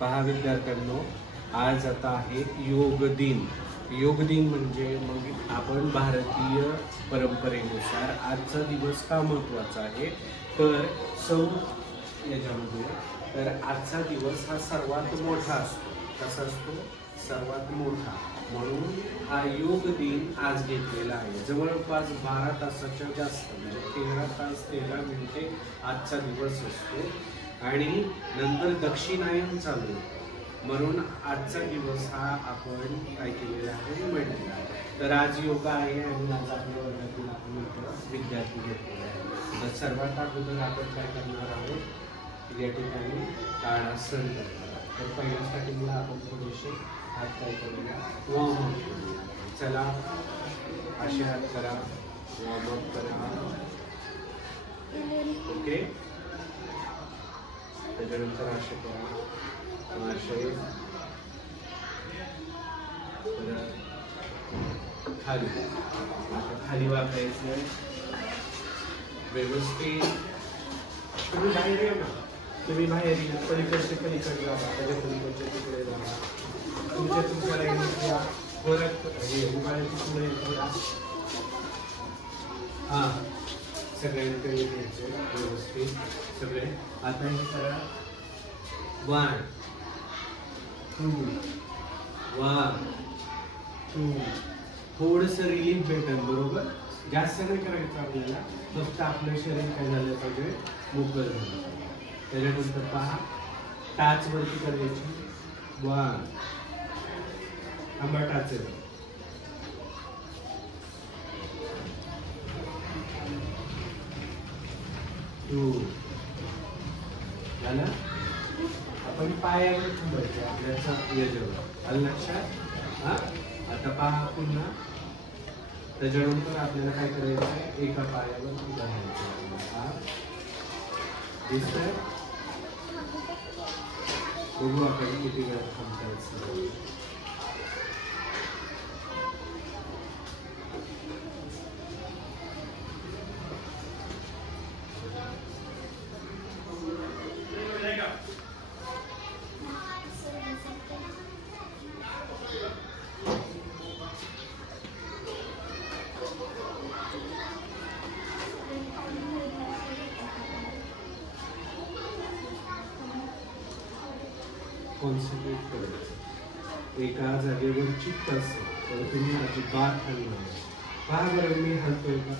पहा विद्यार्थ्यांनो, आज आता आहे योग दिन. योग दिन म्हणजे मग आपण भारतीय परंपरेनुसार आजचा दिवस का महत्त्वाचा आहे तर याच्यामध्ये तर आजचा दिवस हा सर्वात मोठा असतो. कसा असतो? सर्वात मोठा. म्हणून हा योग दिन आज घेतलेला आहे. जवळपास 12 तासाच्या जास्त म्हणजे 13 तास 13 मिनिटे आजचा दिवस असतो आणि नंतर दक्षिणायन चालू म्हणून आजचा दिवस हा आपण काय केलेला आहे म्हटलेला आहे. तर आज योगा आहे आणि आज आपल्या वर्गातून आपण विद्यार्थी घेतलेले आहे. तर सर्वात अगोदर आपण काय करणार आहोत या ठिकाणी ताडासन करणार आहोत. तर पहिल्या स्टार्टिंगला आपण थोडेसे हात काय करूया वॉर्मअप करूया. चला असे हात करा, वॉर्मअप करा. ओके, त्याच्यानंतर असे करा, असे खाली. आता खाली वाकायचं व्यवस्थित. तुम्ही बाहेर या ना, तुम्ही बाहेर या, पलीकडचे पलीकडे जावा, त्याच्या पलीकडचे तिकडे जावा. तुमच्या लाईनीतल्या परत हे उभाळ्याची पुढे थोडा. हां, सगळ्यांकडे घ्यायचे व्यवस्थित सगळे. आता हे करा 1 2 1 2. थोडंसं रिलीफ भेटेल, बरोबर. जास्त नाही करायचं आपल्याला, फक्त आपलं शरीर काय झालं पाहिजे, मोकळं झालं पाहिजे. त्याच्यानंतर पहा टाच वरती करायची 1. आंबा टाच 2 झालं. आपण पायावर थांबायचं आपल्याचा याच्यावर, आलं लक्षात? हा, आता पहा पुन्हा. त्याच्यानंतर आपल्याला काय करायचं, एका पायावर उभा राहायचं. दिसतंय? बघू आपण किती वेळ थांबतायचं. कॉन्सन्ट्रेट करायचं एका जागेवर. चित्त असेल तर तुम्ही अजिबात हलणार नाही. पहा बरं, मी हलतोय का?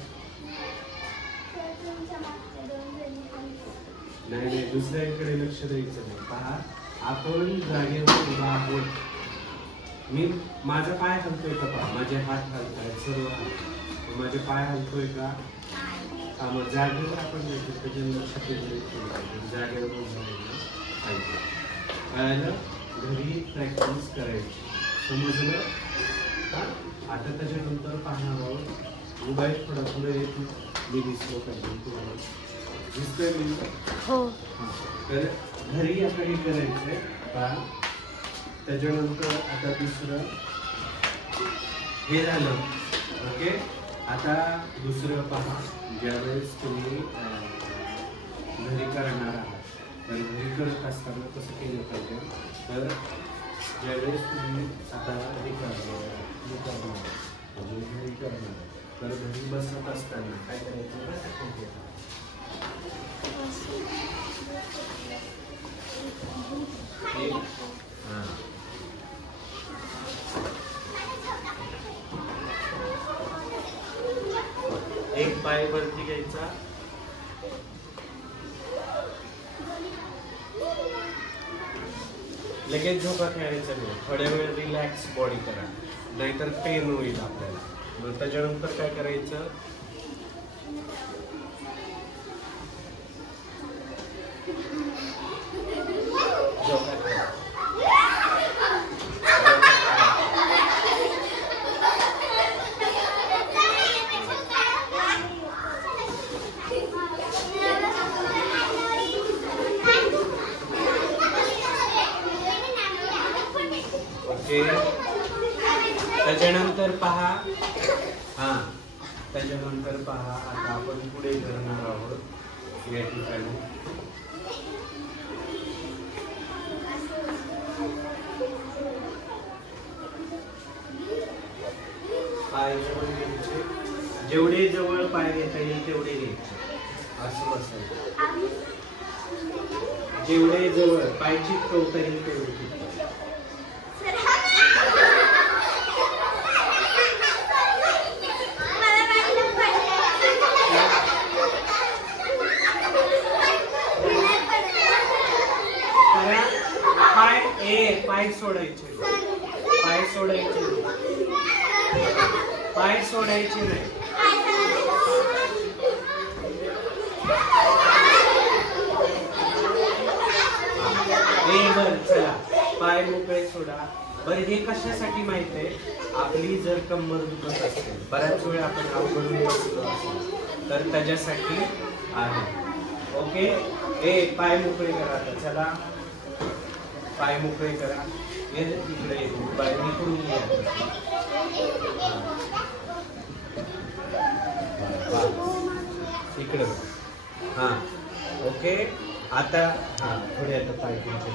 नाही, दुसऱ्याकडे लक्ष द्यायचं नाही. पहा, आपण जागेवर उभा आहोत. मी माझा पाय हलतोय का? पहा, माझे हात हलताय सर्व. माझे पाय हलतोय का? हा, मग जागेवर आपण त्याच्या लक्ष केंद्रित केलं पाहिजे. जागेवर पाहिजे. घरी प्रॅक्टिस करायची, समजलं? आता त्याच्यानंतर पाहणार आहोत. मोबाईल थोडा पुढे येतो, मी दिसलो पाहिजे तुम्हाला. दिसतोय मी? हो. तर घरी आता हे करायचंय पहा. त्याच्यानंतर आता दुसरं हे झालं. ओके, आता दुसरं पहा. ज्यावेळेस तुम्ही घरी करणार आहात तर घरी करत असताना कसं केलं पाहिजे, तर ज्यावेळेस तुम्ही आता हे करणार म्हणजे घरी करणार तर घरी बसत असताना काय करायचं, एक पाय वरती घ्यायचा, लगेच झोका खेळायचं नाही. थोड्या वेळ रिलॅक्स बॉडी करा, नाहीतर पेन होईल आपल्याला. मग त्याच्यानंतर काय करायचं, झोका खेळा. त्याच्यानंतर पहा, त्याच्यानंतर पहा आता आपण पुढे करणार आहोत या ठिकाणी. पाय जवळ घ्यायचे, जेवढे जवळ पाय घेता येईल तेवढे घ्यायचे, असं बसायचं. जेवढे जवळ पाय चिकटवता येईल तेवढे चिकटवायचे. पाय सोडायचे, पाय सोडायचे, पाय सोडायचे नाही. बर चला, पाय मोकळे सोडा. बरं हे कशासाठी माहित आहे? आपली जर कंबर दुखत असेल, बऱ्याच वेळ आपण अवघडून बसलो असेल तर त्याच्यासाठी आहे. ओके, पाय मोकळे करा. आता चला, पाय मोकळे करा. इकडे पाय निकडून घ्या. इकडे हा. ओके, आता हा थोडे आता पाय तुमचे.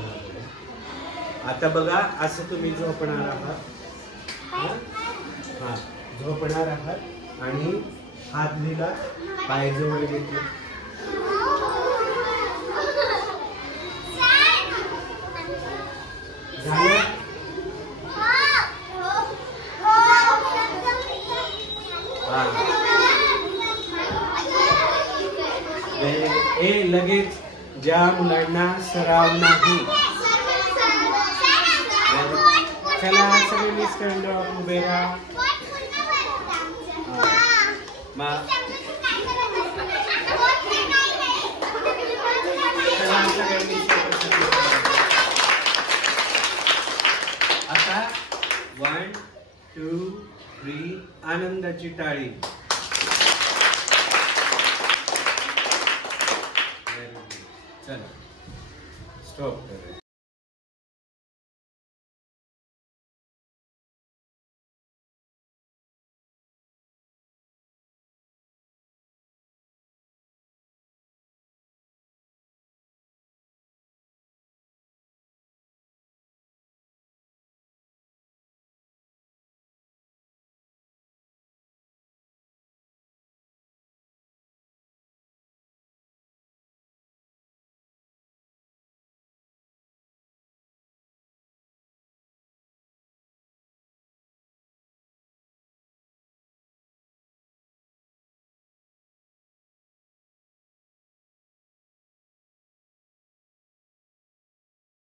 आता बघा, असं तुम्ही झोपणार आहात. हा, झोपणार आहात आणि हात दिला, पाय जवळ घेतले. लगेच ज्या मुलांना सराव नाही, चला सगळे मिस करंड उभे राहा. आता 1 2 3 आनंदाची टाळी. चला स्टॉप करूया.